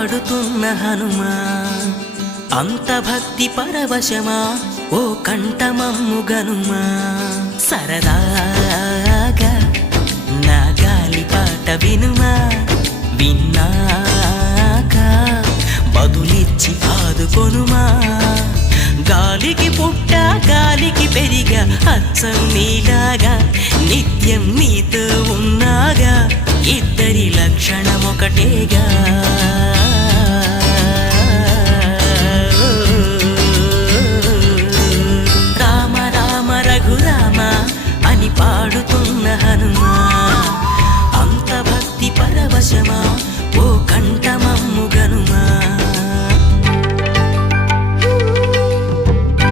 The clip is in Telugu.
పాడుతున్న హనుమా అంత భక్తి పరవశమా ఓ కంఠమమ్ము గనుమా సరదాగా నా గాలి పాట వినుమా విన్నాక బదులిచ్చి ఆదుకొనుమా గాలికి పుట్ట గాలికి పెరిగా అచ్చం నీలాగా నిత్యం నీతో ఉన్నాగా ఇద్దరి లక్షణం ఒకటేగా